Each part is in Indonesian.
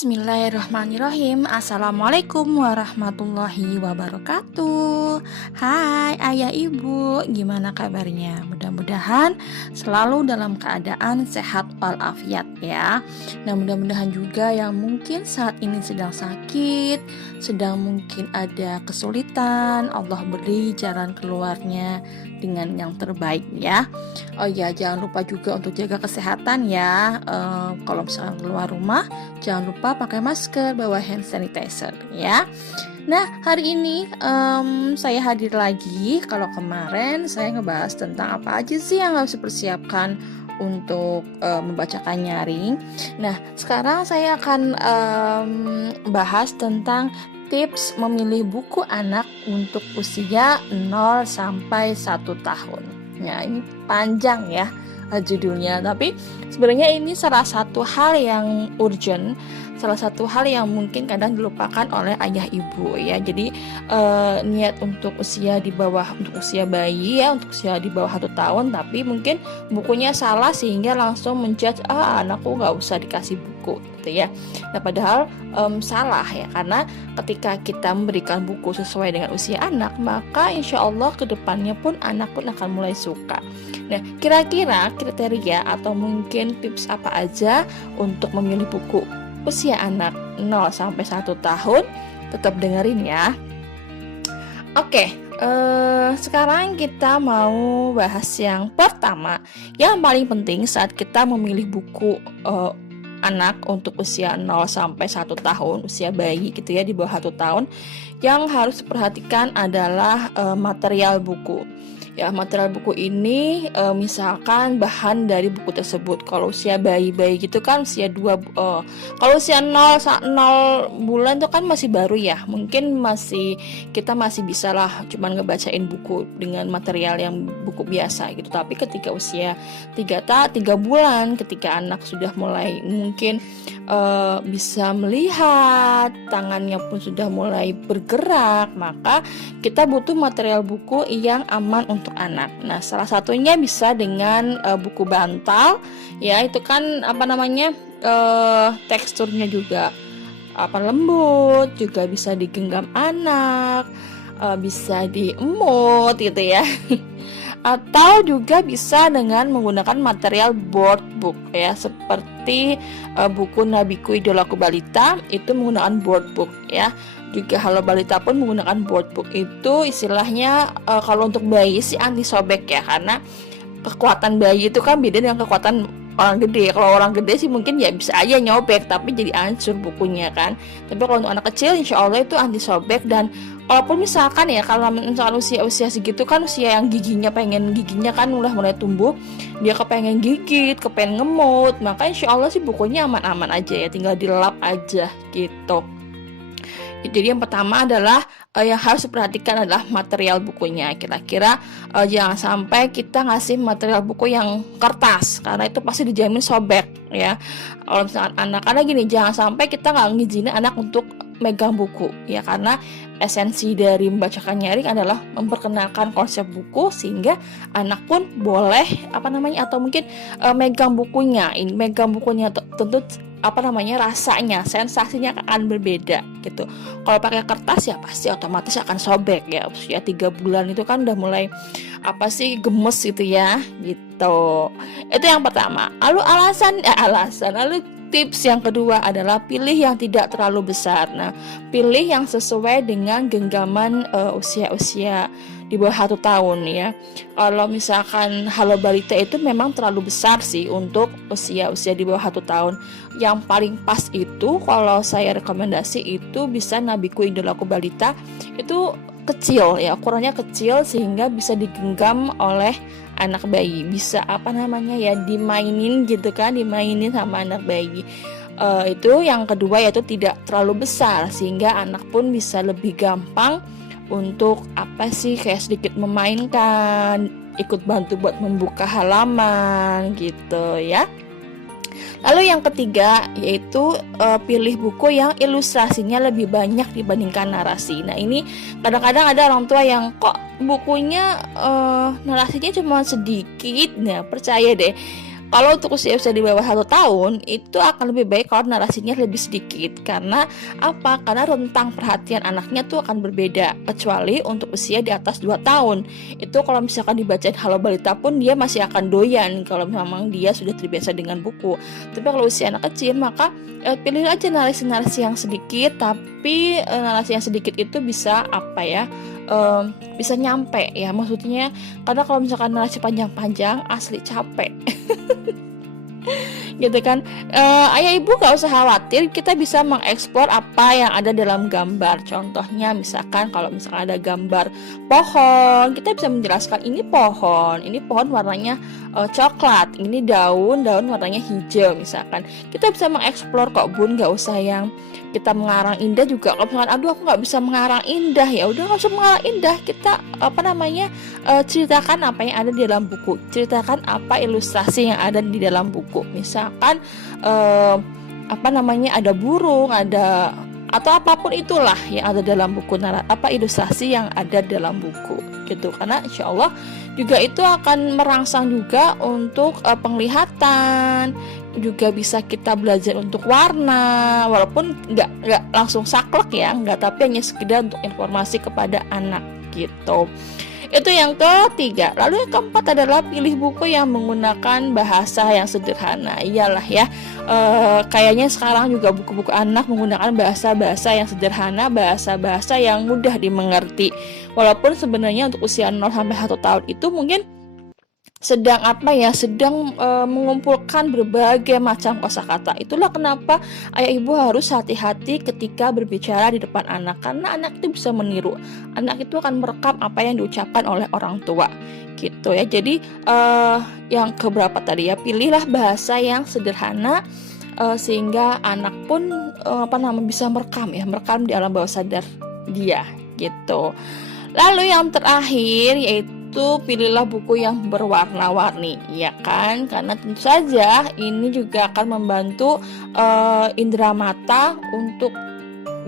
Bismillahirrahmanirrahim. Assalamualaikum warahmatullahi wabarakatuh. Hai ayah ibu, gimana kabarnya? Mudah-mudahan selalu dalam keadaan sehat walafiat ya. Nah, mudah-mudahan juga yang mungkin saat ini sedang sakit, sedang mungkin ada kesulitan, Allah beri jalan keluarnya dengan yang terbaik ya. Oh ya, jangan lupa juga untuk jaga kesehatan ya. Kalau misalkan keluar rumah, jangan lupa pakai masker, bawa hand sanitizer ya. Nah, hari ini saya hadir lagi. Kalau kemarin saya ngebahas tentang apa aja sih yang harus dipersiapkan untuk membacakan nyaring. Nah, sekarang saya akan bahas tentang tips memilih buku anak untuk usia 0 sampai 1 tahun. Ya, ini panjang ya judulnya, tapi sebenarnya ini salah satu hal yang urgent, salah satu hal yang mungkin kadang dilupakan oleh ayah ibu ya. Jadi niat untuk usia di bawah, untuk usia bayi ya, untuk usia di bawah 1 tahun, tapi mungkin bukunya salah sehingga langsung menjudge anakku nggak usah dikasih buku gitu ya. Nah, padahal salah ya, karena ketika kita memberikan buku sesuai dengan usia anak, maka insya Allah kedepannya pun anak pun akan mulai suka. Nah, kira-kira kriteria atau mungkin tips apa aja untuk memilih buku usia anak 0 sampai 1 tahun? Tetap dengerin ya. Oke, sekarang kita mau bahas yang pertama. Yang paling penting saat kita memilih buku anak untuk usia 0 sampai 1 tahun, usia bayi gitu ya, di bawah 1 tahun, yang harus diperhatikan adalah material buku. Ya, material buku ini misalkan bahan dari buku tersebut. Kalau usia bayi-bayi gitu kan usia 2 kalau usia 0 bulan itu kan masih baru ya. Mungkin kita masih bisa lah cuman ngebacain buku dengan material yang buku biasa gitu. Tapi ketika usia 3 bulan, ketika anak sudah mulai mungkin bisa melihat, tangannya pun sudah mulai bergerak, maka kita butuh material buku yang aman untuk anak. Nah, salah satunya bisa dengan buku bantal ya, itu kan teksturnya juga lembut, juga bisa digenggam anak, bisa diemut gitu ya. Atau juga bisa dengan menggunakan material board book ya, seperti buku Nabiku Idolaku Balita itu menggunakan board book ya. Juga Halo Balita pun menggunakan board book. Itu istilahnya kalau untuk bayi sih anti sobek ya, karena kekuatan bayi itu kan beda dengan kekuatan orang gede. Kalau orang gede sih mungkin ya bisa aja nyobek tapi jadi hancur bukunya kan. Tapi kalau untuk anak kecil insya Allah itu anti sobek. Dan walaupun misalkan ya, kalau misalkan usia segitu kan usia yang giginya kan udah mulai tumbuh, dia kepengen gigit, kepengen ngemut, maka insya Allah sih bukunya aman-aman aja ya, tinggal dilap aja gitu. Jadi yang pertama adalah yang harus diperhatikan adalah material bukunya. Kira-kira jangan sampai kita ngasih material buku yang kertas, karena itu pasti dijamin sobek ya. Kalau misalkan anak-anak gini, jangan sampai kita nggak ngizinin anak untuk megang buku ya, karena esensi dari membacakan nyaring adalah memperkenalkan konsep buku sehingga anak pun boleh atau mungkin megang bukunya. Megang bukunya tentu rasanya, sensasinya akan berbeda gitu. Kalau pakai kertas ya pasti otomatis akan sobek ya. Usia 3 bulan itu kan udah mulai gemes gitu ya gitu. Itu yang pertama. Lalu tips yang kedua adalah pilih yang tidak terlalu besar. Nah, pilih yang sesuai dengan genggaman usia-usia di bawah 1 tahun ya. Kalau misalkan Halo Balita itu memang terlalu besar sih untuk usia-usia di bawah 1 tahun. Yang paling pas itu kalau saya rekomendasi itu bisa Nabiku Idolaku Balita. Itu kecil ya, ukurannya kecil sehingga bisa digenggam oleh anak bayi, bisa dimainin gitu kan, dimainin sama anak bayi. Itu yang kedua, yaitu tidak terlalu besar sehingga anak pun bisa lebih gampang untuk kayak sedikit memainkan, ikut bantu buat membuka halaman gitu ya. Lalu yang ketiga yaitu pilih buku yang ilustrasinya lebih banyak dibandingkan narasi. Nah, ini kadang-kadang ada orang tua yang kok bukunya narasinya cuma sedikit. Nah, percaya deh, Kalau untuk usia-usia di bawah 1 tahun itu akan lebih baik kalau narasinya lebih sedikit. Karena apa? Karena rentang perhatian anaknya tuh akan berbeda. Kecuali untuk usia di atas 2 tahun. Itu kalau misalkan dibacain Halo Balita pun dia masih akan doyan kalau memang dia sudah terbiasa dengan buku. Tapi kalau usia anak kecil maka pilih aja narasi-narasi yang sedikit, tapi narasi yang sedikit itu bisa apa ya, bisa nyampe ya, maksudnya karena kalau misalkan narasi panjang-panjang asli capek gitu kan. Ayah ibu gak usah khawatir, kita bisa mengeksplor apa yang ada dalam gambar. Contohnya misalkan kalau misalkan ada gambar pohon, kita bisa menjelaskan ini pohon warnanya coklat, ini daun warnanya hijau misalkan. Kita bisa mengeksplor kok bun, gak usah yang kita mengarang indah juga. Kalau misalkan aduh aku nggak bisa mengarang indah, ya udah nggak usah mengarang indah, kita ceritakan apa yang ada di dalam buku, ceritakan apa ilustrasi yang ada di dalam buku. Misalkan ada burung, ada atau apapun itulah yang ada dalam buku, ilustrasi yang ada dalam buku gitu. Karena insya Allah juga itu akan merangsang juga untuk penglihatan, juga bisa kita belajar untuk warna, walaupun nggak langsung saklek ya, tapi hanya sekedar untuk informasi kepada anak gitu. Itu yang ketiga. Lalu yang keempat adalah pilih buku yang menggunakan bahasa yang sederhana. Iyalah ya, kayaknya sekarang juga buku-buku anak menggunakan bahasa-bahasa yang sederhana, bahasa-bahasa yang mudah dimengerti. Walaupun sebenarnya untuk usia 0 sampai 1 tahun itu mungkin sedang mengumpulkan berbagai macam kosakata. Itulah kenapa ayah ibu harus hati-hati ketika berbicara di depan anak, karena anak itu bisa meniru. Anak itu akan merekam apa yang diucapkan oleh orang tua gitu ya. Jadi yang keberapa tadi ya, pilihlah bahasa yang sederhana sehingga anak pun bisa merekam di alam bawah sadar dia gitu. Lalu yang terakhir yaitu pilihlah buku yang berwarna-warni, ya kan? Karena tentu saja ini juga akan membantu indera mata untuk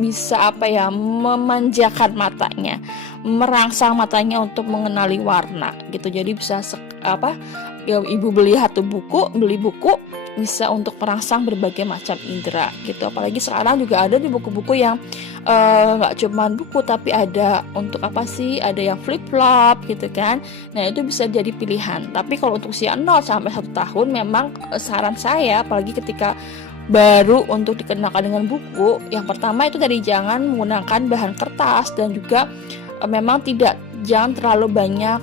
bisa memanjakan matanya, merangsang matanya untuk mengenali warna gitu. Jadi bisa ibu beli buku bisa untuk merangsang berbagai macam indera gitu. Apalagi sekarang juga ada di buku-buku yang nggak cuma buku, tapi ada untuk ada yang flip-flop gitu kan. Nah itu bisa jadi pilihan. Tapi kalau untuk usia 0 sampai 1 tahun memang saran saya, apalagi ketika baru untuk dikenalkan dengan buku, yang pertama itu tadi jangan menggunakan bahan kertas, dan juga memang jangan terlalu banyak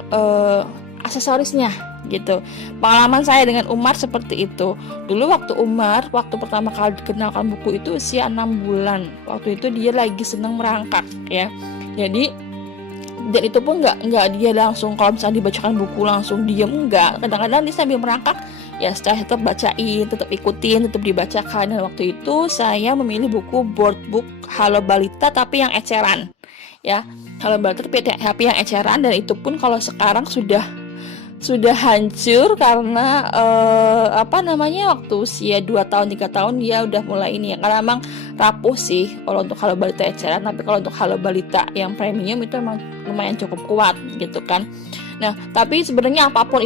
aksesorisnya gitu. Pengalaman saya dengan Umar seperti itu. Dulu waktu pertama kali dikenalkan buku itu usia 6 bulan. Waktu itu dia lagi senang merangkak ya. Jadi dan itu pun nggak dia langsung kalau misalnya dibacakan buku langsung diem, enggak. Kadang-kadang dia sambil merangkak ya setelah tetap bacain, tetap ikutin, tetap dibacakan. Dan waktu itu saya memilih buku board book Halo Balita tapi yang eceran ya. Halo Balita tapi yang eceran, dan itu pun kalau sekarang sudah hancur karena waktu usia 2 tahun 3 tahun dia udah mulai ini ya, karena emang rapuh sih kalau untuk Halo Balita eceran. Tapi kalau untuk Halo Balita yang premium itu emang lumayan cukup kuat gitu kan. Nah, tapi sebenarnya apapun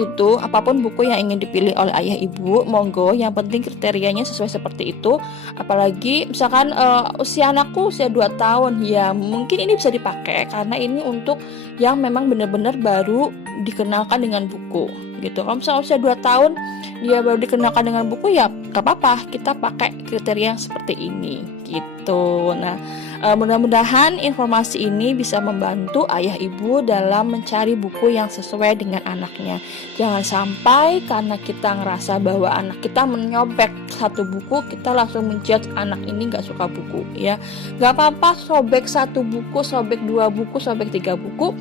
buku yang ingin dipilih oleh ayah ibu, monggo, yang penting kriterianya sesuai seperti itu. Apalagi misalkan usia anakku usia 2 tahun, ya mungkin ini bisa dipakai karena ini untuk yang memang benar-benar baru dikenalkan dengan buku gitu. Kalau misalnya usia 2 tahun dia baru dikenalkan dengan buku, ya gak apa-apa, kita pakai kriteria yang seperti ini gitu. Nah, mudah-mudahan informasi ini bisa membantu ayah ibu dalam mencari buku yang sesuai dengan anaknya. Jangan sampai karena kita ngerasa bahwa anak kita menyobek satu buku, kita langsung menjudge anak ini gak suka buku ya. Gak apa-apa sobek 1 buku, sobek 2 buku, sobek 3 buku.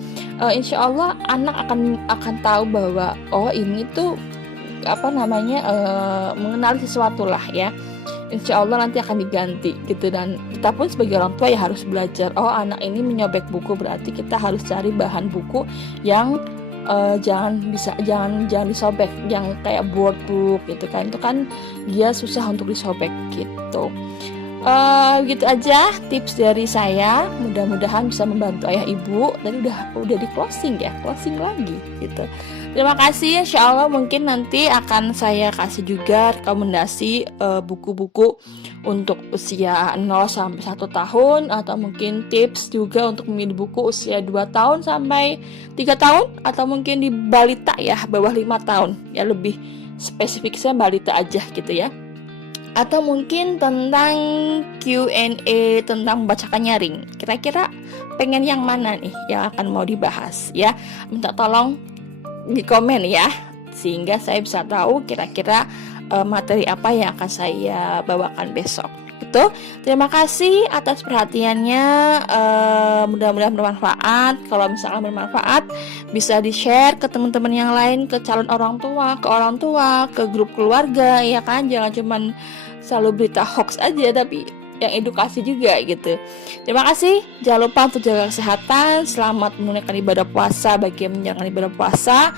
Insya Allah anak akan tahu bahwa ini tuh mengenali sesuatu lah ya. Insya Allah nanti akan diganti gitu. Dan kita pun sebagai orang tua ya harus belajar, anak ini menyobek buku, berarti kita harus cari bahan buku yang jangan disobek, yang kayak board book gitu kan. Itu kan dia susah untuk disobek gitu. Gitu aja tips dari saya, mudah-mudahan bisa membantu ayah ibu. Tadi udah di closing lagi gitu. Terima kasih, insya Allah mungkin nanti akan saya kasih juga rekomendasi buku-buku untuk usia 0 sampai 1 tahun, atau mungkin tips juga untuk memilih buku usia 2 tahun sampai 3 tahun, atau mungkin di balita ya, bawah 5 tahun ya, lebih spesifiknya balita aja gitu ya. Atau mungkin tentang Q&A tentang membacakan nyaring. Kira-kira pengen yang mana nih yang akan mau dibahas ya? Minta tolong di komen ya, sehingga saya bisa tahu kira-kira materi apa yang akan saya bawakan besok. Itu. Terima kasih atas perhatiannya. Mudah-mudahan bermanfaat. Kalau misalkan bermanfaat, bisa di-share ke teman-teman yang lain, ke calon orang tua, ke grup keluarga, ya kan? Jangan cuman selalu berita hoax aja, tapi yang edukasi juga gitu. Terima kasih. Jangan lupa untuk jaga kesehatan. Selamat menunaikan ibadah puasa bagi yang menjalankan ibadah puasa.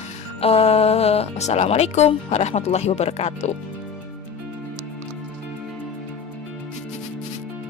Wassalamualaikum warahmatullahi wabarakatuh.